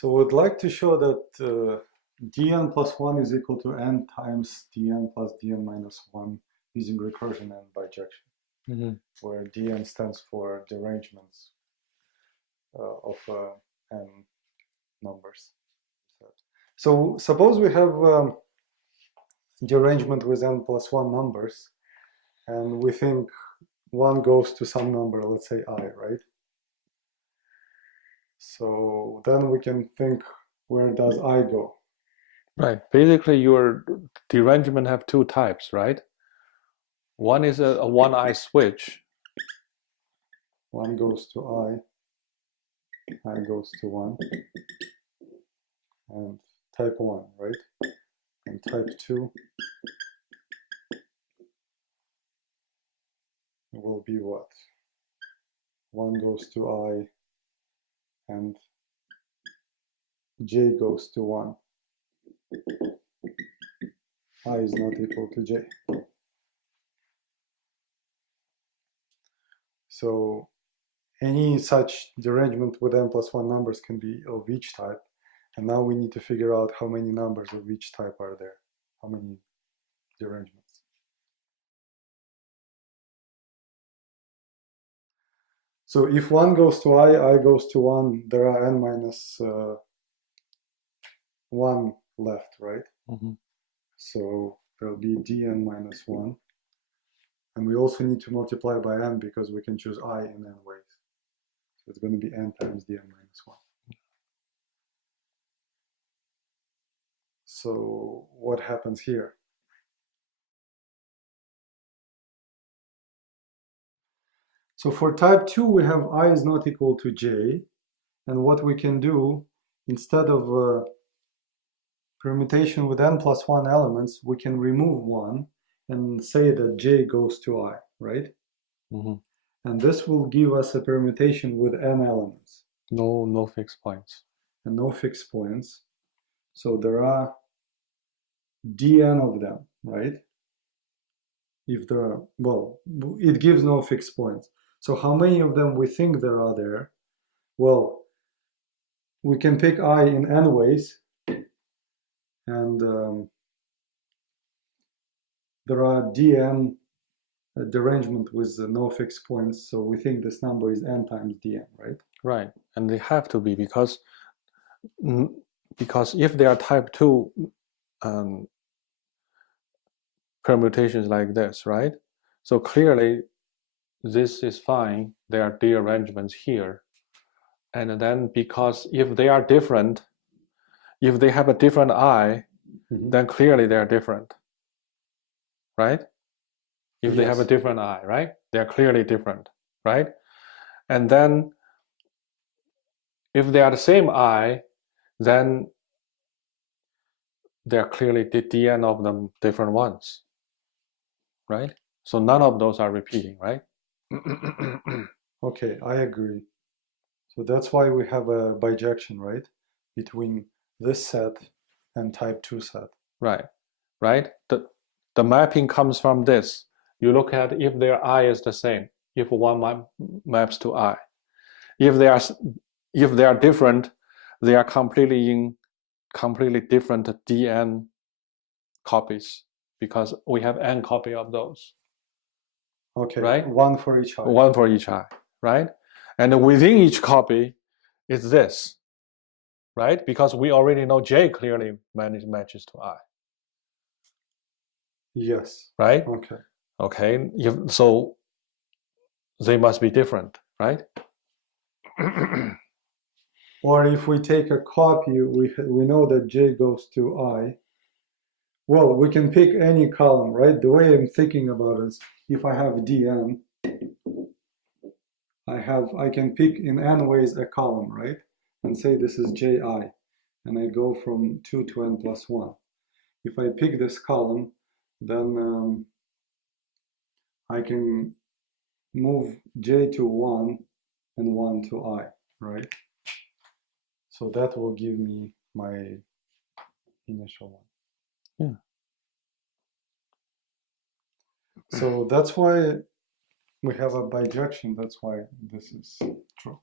So we'd like to show that dn plus 1 is equal to n times dn plus dn minus 1 using recursion and bijection, where dn stands for derangements of n numbers. So suppose we have derangement with n plus 1 numbers, and we think 1 goes to some number, let's say I, right? So then we can think, where does I go? Right. Basically, your derangement have two types, right? One is a one-I switch. 1 goes to I goes to 1, and type 1, right? And type 2 will be what? 1 goes to I, and j goes to 1. I is not equal to j. So any such derangement with n plus 1 numbers can be of each type. And now we need to figure out how many numbers of each type are there, how many derangements. So if 1 goes to I goes to 1, there are n minus 1 left, right? So there'll be dn minus 1. And we also need to multiply by n because we can choose I in n ways. So it's going to be n times dn minus 1. So what happens here? So for type 2, we have I is not equal to j. And what we can do, instead of permutation with n plus 1 elements, we can remove 1 and say that j goes to I, right? And this will give us a permutation with n elements. No fixed points. And no fixed points. So there are dn of them, right? If there are, well, it gives no fixed points. So how many of them we think there are there? Well, we can pick I in n ways, and there are dn derangement with no fixed points, so we think this number is n times dn, right? Right, and they have to be because if they are type 2 permutations like this, right? So clearly this is fine, there are derangements here. And then because if they are different, if they have a different I, then clearly they are different, right? If they have a different I, right? They're clearly different, right? And then if they are the same I, then they're clearly the dn of them different ones, right? So none of those are repeating, right? Okay, I agree. So that's why we have a bijection, right? Between this set and type 2 set. Right. The mapping comes from this. You look at if their I is the same, if one maps to I. If they are different, they are completely different dn copies because we have n copy of those. Okay, right? One for each I. One for each I, right? And within each copy is this, right? Because we already know J clearly matches to I. Yes. Right? Okay. Okay, so they must be different, right? Or if we take a copy, we know that J goes to I. Well, we can pick any column, right? The way I'm thinking about it is, if I have dn, I can pick in n ways a column, right? And say this is ji, and I go from 2 to n plus 1. If I pick this column, then I can move j to 1 and 1 to I, right? So that will give me my initial one. Yeah. So that's why we have a bijection. That's why this is true.